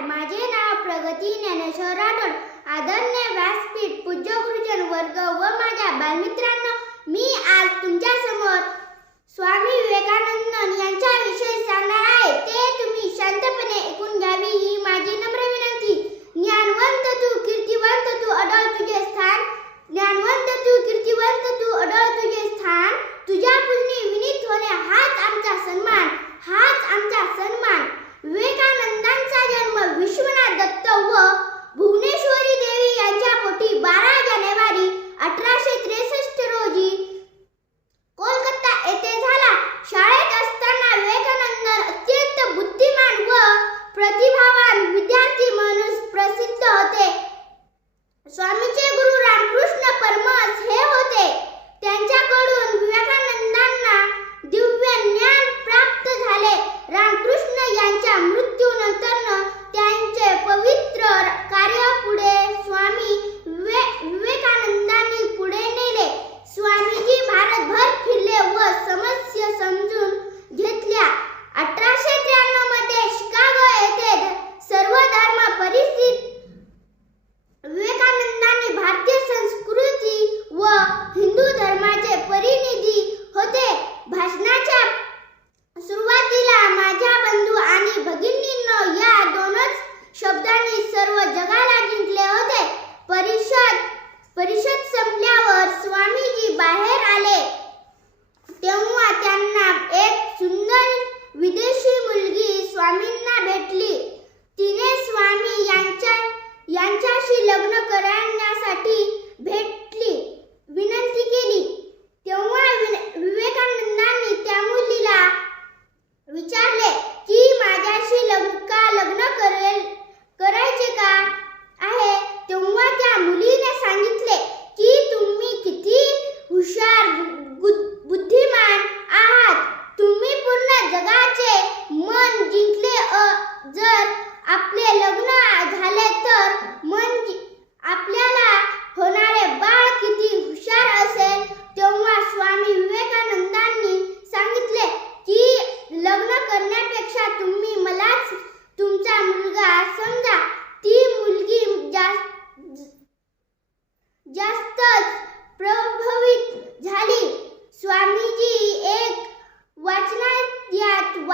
माझे नाव प्रगती ज्ञानेश्वर राठोड आदरणीय व्यासपीठ पूज्य गुरुजन वर्ग व माझ्या बालमित्रांनो मी आज तुमच्यासमोर स्वामी विवेक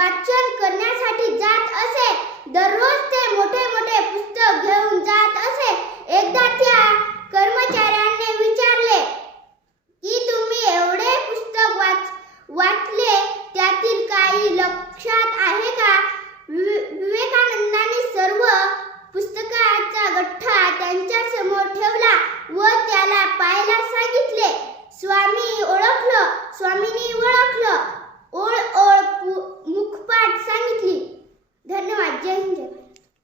वाचन करण्यासाठी जात असे. दररोज